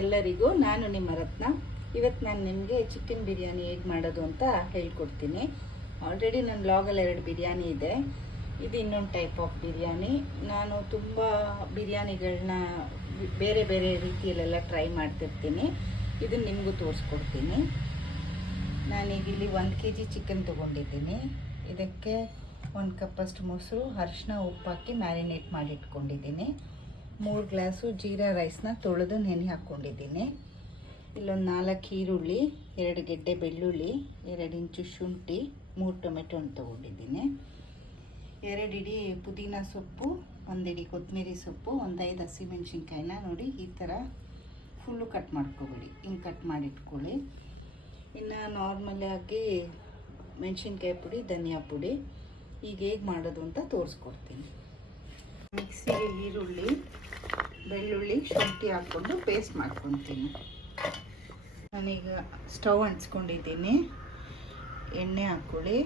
ಎಲ್ಲರಿಗೂ ನಾನು ನಿಮ್ಮ ರತ್ನ. ಇವತ್ತು ನಾನು ನಿಮಗೆ ಚಿಕನ್ ಬಿರಿಯಾನಿ ಹೇಗೆ ಮಾಡೋದು ಅಂತ ಹೇಳ್ಕೊಡ್ತೀನಿ. ಆಲ್ರೆಡಿ ನನ್ನ ಬ್ಲಾಗಲ್ಲಿ 2 ಬಿರಿಯಾನಿ ಇದೆ. ಇದು ಇನ್ನೊಂದು ಟೈಪ್ ಆಫ್ ಬಿರಿಯಾನಿ. ನಾನು ತುಂಬ ಬಿರಿಯಾನಿಗಳನ್ನ ಬೇರೆ ಬೇರೆ ರೀತಿಯಲ್ಲೆಲ್ಲ ಟ್ರೈ ಮಾಡ್ತಿರ್ತೀನಿ. ಇದನ್ನು ನಿಮಗೂ ತೋರಿಸ್ಕೊಡ್ತೀನಿ. ನಾನೀಗ ಇಲ್ಲಿ 1 kg ಚಿಕನ್ ತೊಗೊಂಡಿದ್ದೀನಿ. ಇದಕ್ಕೆ 1 ಕಪ್ಪಷ್ಟು ಮೊಸರು, ಅರಿಶಿನ, ಉಪ್ಪು ಹಾಕಿ ಮ್ಯಾರಿನೇಟ್ ಮಾಡಿ ಇಟ್ಕೊಂಡಿದ್ದೀನಿ. 3 ಗ್ಲಾಸು ಜೀರಾ ರೈಸ್ನ ತೊಳೆದು ನೆನೆ ಹಾಕ್ಕೊಂಡಿದ್ದೀನಿ. ಇಲ್ಲೊಂದು 4 ಈರುಳ್ಳಿ, 2 ಗೆಡ್ಡೆ ಬೆಳ್ಳುಳ್ಳಿ, 2 ಇಂಚು ಶುಂಠಿ, 3 ಟೊಮೆಟೊನ ತೊಗೊಂಡಿದ್ದೀನಿ. 2 ಇಡಿ ಪುದೀನ ಸೊಪ್ಪು, 1 ಇಡಿ ಕೊತ್ತಂಬರಿ ಸೊಪ್ಪು, 5 ಹಸಿಮೆಣ್ಸಿನ್ಕಾಯಿನ ನೋಡಿ ಈ ಥರ ಫುಲ್ಲು ಕಟ್ ಮಾಡ್ಕೊಬೇಡಿ, ಹಿಂಗೆ ಕಟ್ ಮಾಡಿ ಇಟ್ಕೊಳ್ಳಿ. ಇನ್ನು ನಾರ್ಮಲಾಗಿ ಮೆಣಸಿನ್ಕಾಯಿ ಪುಡಿ, ಧನಿಯಾ ಪುಡಿ ಈಗ ಹೇಗೆ ಮಾಡೋದು ಅಂತ ತೋರಿಸ್ಕೊಡ್ತೀನಿ. ಮಿಕ್ಸಿಗೆ ಈರುಳ್ಳಿ, ಬೆಳ್ಳುಳ್ಳಿ, ಶುಂಠಿ ಹಾಕ್ಕೊಂಡು ಪೇಸ್ಟ್ ಮಾಡ್ಕೊತೀನಿ. ನಾನೀಗ ಸ್ಟವ್ ಅಂಟಿಸ್ಕೊಂಡಿದ್ದೀನಿ. ಎಣ್ಣೆ ಹಾಕ್ಕೊಳ್ಳಿ,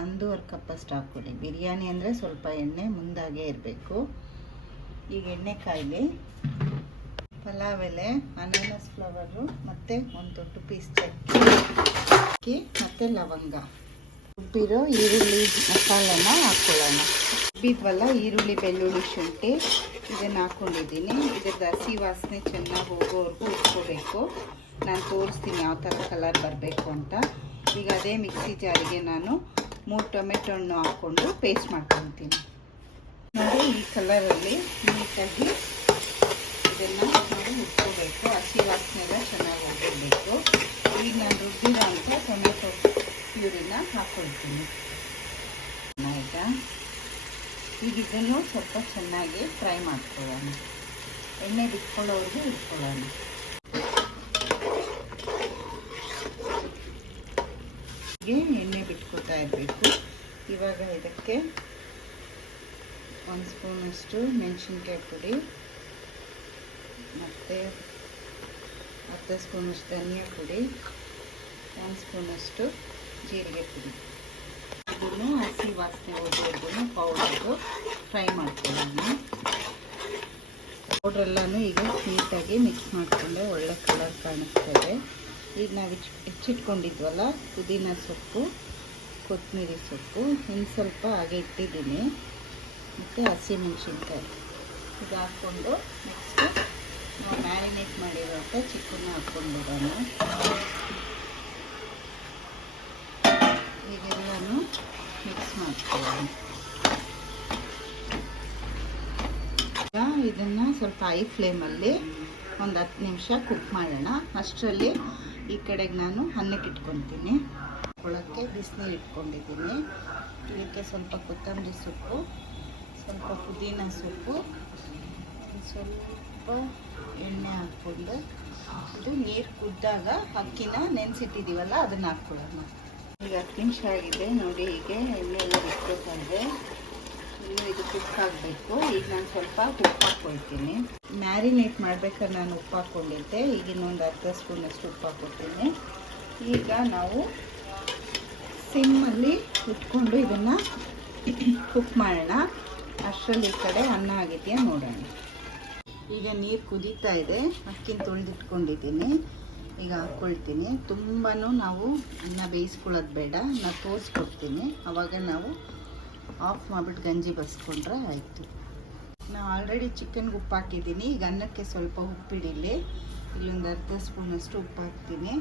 1.5 ಕಪ್ಪಷ್ಟು ಹಾಕ್ಕೊಳ್ಳಿ. ಬಿರಿಯಾನಿ ಅಂದರೆ ಸ್ವಲ್ಪ ಎಣ್ಣೆ ಮುಂದಾಗೆ ಇರಬೇಕು. ಈಗ ಎಣ್ಣೆ ಕಾಯಿಲಿ. ಪಲಾವ್ ಎಲೆ, ಅನಾನಸ್ ಫ್ಲವರು ಮತ್ತು 1 ದೊಡ್ಡ ಪೀಸ್ ಚಕ್ಕೆ ಮತ್ತು ಲವಂಗ. ರುಬ್ಬಿರೋ ಈರುಳ್ಳಿ ಮಸಾಲನ ಹಾಕ್ಕೊಳ್ಳೋಣ. ರುಬ್ಬಿದ್ವಲ್ಲ ಈರುಳ್ಳಿ, ಬೆಳ್ಳುಳ್ಳಿ, ಶುಂಠಿ ಇದನ್ನು ಹಾಕ್ಕೊಂಡಿದ್ದೀನಿ. ಇದ್ರದ್ದು ಹಸಿ ವಾಸನೆ ಚೆನ್ನಾಗಿ ಹೋಗೋವರೆಗೂ ಇಟ್ಕೋಬೇಕು. ನಾನು ತೋರಿಸ್ತೀನಿ ಯಾವ ಥರ ಕಲರ್ ಬರಬೇಕು ಅಂತ. ಈಗ ಅದೇ ಮಿಕ್ಸಿ ಜಾರಿಗೆ ನಾನು 3 ಟೊಮೆಟೊಣ್ಣು ಹಾಕ್ಕೊಂಡು ಪೇಸ್ಟ್ ಮಾಡ್ಕೊತೀನಿ. ನೋಡಿ ಈ ಕಲರಲ್ಲಿ ನೀಟಾಗಿ ಇದನ್ನು ನಾವು ಉಟ್ಕೋಬೇಕು. ಹಸಿ ವಾಸನೆ ಎಲ್ಲ ಚೆನ್ನಾಗಿ ಹೋಗಬೇಕು. ಈಗ ನಾನು ರುಬ್ಬಿರೋ ಅಂತ ಟೊಮೆಟೊ ಪ್ಯೂರಿನ ಹಾಕ್ಕೊಳ್ತೀನಿ. ಆಯಿತಾ? ಈಗ ಇದನ್ನು ಸ್ವಲ್ಪ ಚೆನ್ನಾಗಿ ಫ್ರೈ ಮಾಡ್ಕೊಳ್ಳೋಣ. ಎಣ್ಣೆ ಬಿಟ್ಕೊಳ್ಳೋವರೆಗೂ ಇಟ್ಕೊಳ್ಳೋಣ. ಎಣ್ಣೆ ಬಿಟ್ಕೊತಾ ಇರಬೇಕು. ಇವಾಗ ಇದಕ್ಕೆ 1 ಸ್ಪೂನಷ್ಟು ಮೆಣಸಿನ್ಕಾಯಿ ಪುಡಿ ಮತ್ತು ಅರ್ಧ ಸ್ಪೂನಷ್ಟು ಧನಿಯಾ ಪುಡಿ, 1 ಸ್ಪೂನಷ್ಟು ಜೀರಿಗೆ ಪುಡಿ. ಇದನ್ನು ಹಸಿ ವಾಸನೆ ಹೋಗೋವರೆಗೂ ಪೌಡರು ಫ್ರೈ ಮಾಡ್ಕೊಳ್ಳೋಣ. ಪೌಡ್ರೆಲ್ಲನೂ ಈಗ ನೀಟಾಗಿ ಮಿಕ್ಸ್ ಮಾಡಿಕೊಂಡೆ ಒಳ್ಳೆ ಕಲರ್ ಕಾಣಿಸ್ತದೆ. ಈಗ ನಾವು ಹೆಚ್ಚಿಟ್ಕೊಂಡಿದ್ವಲ್ಲ ಪುದೀನ ಸೊಪ್ಪು, ಕೊತ್ತಂಬರಿ ಸೊಪ್ಪು, ಇನ್ನು ಸ್ವಲ್ಪ ಹಾಗೆ ಇಟ್ಟಿದ್ದೀನಿ, ಮತ್ತು ಹಸಿಮೆಣಸಿನ್ಕಾಯಿ ಇದು ಹಾಕ್ಕೊಂಡು ನೆಕ್ಸ್ಟು ನಾವು ಮ್ಯಾರಿನೇಟ್ ಮಾಡಿರುವಂಥ ಚಿಕನ್ನ ಹಾಕ್ಕೊಂಡ್ಬಿಡೋಣ. ಈಗೆಲ್ಲನೂ ಮಿಕ್ಸ್ ಮಾಡ್ಕೊಳ್ಳೋಣ. ಈಗ ಇದನ್ನು ಸ್ವಲ್ಪ ಹೈ ಫ್ಲೇಮಲ್ಲಿ ಒಂದು 10 ನಿಮಿಷ ಕುಕ್ ಮಾಡೋಣ. ಅಷ್ಟರಲ್ಲಿ ಈ ಕಡೆಗೆ ನಾನು ಅನ್ನಕ್ಕೆ ಇಟ್ಕೊತೀನಿ. ಒಳಕ್ಕೆ ಬಿಸಿನೀರು ಇಟ್ಕೊಂಡಿದ್ದೀನಿ. ಇದಕ್ಕೆ ಸ್ವಲ್ಪ ಕೊತ್ತಂಬರಿ ಸೊಪ್ಪು, ಸ್ವಲ್ಪ ಪುದೀನ ಸೊಪ್ಪು, ಸ್ವಲ್ಪ ಎಣ್ಣೆ ಹಾಕ್ಕೊಂಡು ಇದು ನೀರು ಕುದ್ದಾಗ ಅಕ್ಕಿನ ನೆನೆಸಿಟ್ಟಿದ್ದೀವಲ್ಲ ಅದನ್ನು ಹಾಕ್ಕೊಳ್ಳೋಣ. ಈಗ 10 ನಿಮಿಷ ಆಗಿದೆ ನೋಡಿ. ಹೀಗೆ ಎಣ್ಣೆ ಎಲ್ಲ ಬಿಟ್ಕೋತಾ ಇದೆ. ಇನ್ನು ಇದು ಕುಕ್ ಆಗಬೇಕು. ಈಗ ನಾನು ಸ್ವಲ್ಪ ಉಪ್ಪು ಹಾಕ್ಕೊಳ್ತೀನಿ. ಮ್ಯಾರಿನೇಟ್ ಮಾಡ್ಬೇಕಾದ್ರೆ ನಾನು ಉಪ್ಪು ಹಾಕ್ಕೊಂಡಿದ್ದೆ. ಈಗ ಇನ್ನೊಂದು ಅರ್ಧ ಸ್ಪೂನಷ್ಟು ಉಪ್ಪು ಹಾಕ್ಕೊಳ್ತೀನಿ. ಈಗ ನಾವು ಸಿಮ್ಮಲ್ಲಿ ಇಟ್ಕೊಂಡು ಇದನ್ನು ಕುಕ್ ಮಾಡೋಣ. ಅಷ್ಟರಲ್ಲಿ ಈ ಕಡೆ ಅನ್ನ ಆಗಿದೆಯಾ ನೋಡೋಣ. ಈಗ ನೀರು ಕುದೀತಾ ಇದೆ. ಅಕ್ಕಿನ ತೊಳೆದಿಟ್ಕೊಂಡಿದ್ದೀನಿ. ಈಗ ಹಾಕ್ಕೊಳ್ತೀನಿ. ತುಂಬಾ ನಾವು ಅನ್ನ ಬೇಯಿಸ್ಕೊಳ್ಳೋದು ಬೇಡ. ನಾನು ತೋರಿಸ್ಕೊಡ್ತೀನಿ. ಆವಾಗ ನಾವು ಆಫ್ ಮಾಡಿಬಿಟ್ಟು ಗಂಜಿ ಬಸ್ಕೊಂಡ್ರೆ ಆಯಿತು. ನಾನು ಆಲ್ರೆಡಿ ಚಿಕನ್ಗೆ ಉಪ್ಪು ಹಾಕಿದ್ದೀನಿ. ಈಗ ಅನ್ನಕ್ಕೆ ಸ್ವಲ್ಪ ಉಪ್ಪಿಡಿಲಿ. ಇಲ್ಲೊಂದು ಅರ್ಧ ಸ್ಪೂನಷ್ಟು ಉಪ್ಪು ಹಾಕ್ತೀನಿ.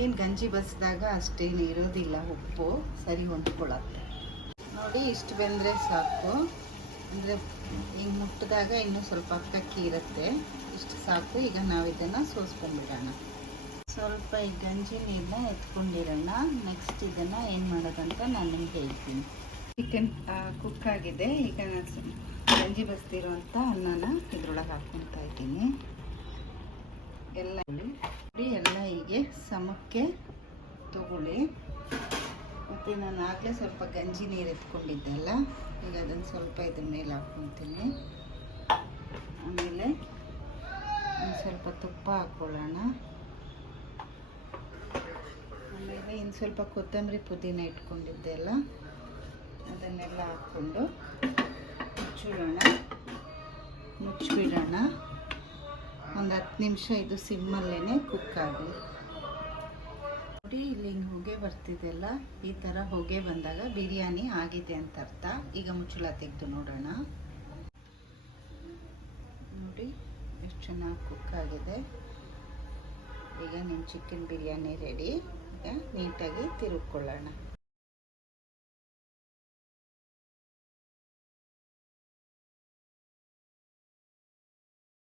ಏನು ಗಂಜಿ ಬಸಿದಾಗ ಅಷ್ಟೇನು ಇರೋದಿಲ್ಲ, ಉಪ್ಪು ಸರಿ ಹೊಂದ್ಕೊಳ್ಳುತ್ತೆ. ನೋಡಿ ಇಷ್ಟು ಬೆಂದರೆ ಸಾಕು. ಅಂದರೆ ಹಿಂಗೆ ಮುಟ್ಟಿದಾಗ ಇನ್ನೂ ಸ್ವಲ್ಪ ಅಕ್ಕಿ ಇರುತ್ತೆ. ಇಷ್ಟು ಸಾಕು. ಈಗ ನಾವು ಇದನ್ನು ಸೋಸ್ಕೊಂಡ್ಬಿಡೋಣ. ಸ್ವಲ್ಪ ಈ ಗಂಜಿ ನೀರನ್ನ ಎತ್ಕೊಂಡಿರೋಣ. ನೆಕ್ಸ್ಟ್ ಇದನ್ನು ಏನು ಮಾಡೋದಂತ ನಾನು ನಿಮ್ಗೆ ಹೇಳ್ತೀನಿ. ಚಿಕನ್ ಕುಕ್ ಆಗಿದೆ. ಈಗ ನಾನು ಗಂಜಿ ಬಸ್ತಿರೋಂಥ ಅನ್ನನ ಇದ್ರೊಳಗೆ ಹಾಕ್ಕೊತಾ ಇದ್ದೀನಿ. ಎಲ್ಲ ಹೀಗೆ ಸಮಕ್ಕೆ ತಗೊಳ್ಳಿ. ಮತ್ತು ನಾನು ಆಗಲೇ ಸ್ವಲ್ಪ ಗಂಜಿ ನೀರು ಎತ್ಕೊಂಡಿದ್ದೆ ಅಲ್ಲ, ಈಗ ಅದನ್ನು ಸ್ವಲ್ಪ ಇದ್ರ ಮೇಲೆ ಹಾಕ್ಕೊತೀನಿ. ಆಮೇಲೆ ಒಂದು ಸ್ವಲ್ಪ ತುಪ್ಪ ಹಾಕ್ಕೊಳ್ಳೋಣ. ಆಮೇಲೆ ಇನ್ನು ಸ್ವಲ್ಪ ಕೊತ್ತಂಬರಿ ಪುದೀನ ಇಟ್ಕೊಂಡಿದ್ದೆ ಅಲ್ಲ, ಅದನ್ನೆಲ್ಲ ಹಾಕ್ಕೊಂಡು ಮುಚ್ಚಿಬಿಡೋಣ. ಒಂದು 10 ನಿಮಿಷ ಇದು ಸಿಮ್ಮಲ್ಲೇ ಕುಕ್ ಆಗಲಿ. ನೋಡಿ ಇಲ್ಲಿ ಹಿಂಗೆ ಹೊಗೆ ಬರ್ತಿದೆಯಲ್ಲ, ಈ ಥರ ಹೊಗೆ ಬಂದಾಗ ಬಿರಿಯಾನಿ ಆಗಿದೆ ಅಂತ ಅರ್ಥ. ಈಗ ಮುಚ್ಚಳ ತೆಗೆದು ನೋಡೋಣ. ನೋಡಿ ಎಷ್ಟು ಚೆನ್ನಾಗಿ ಕುಕ್ ಆಗಿದೆ. ಈಗ ನಿಮ್ಮ ಚಿಕನ್ ಬಿರಿಯಾನಿ ರೆಡಿ. ಈಗ ನೀಟಾಗಿ ತಿರುಗ್ಕೊಳ್ಳೋಣ.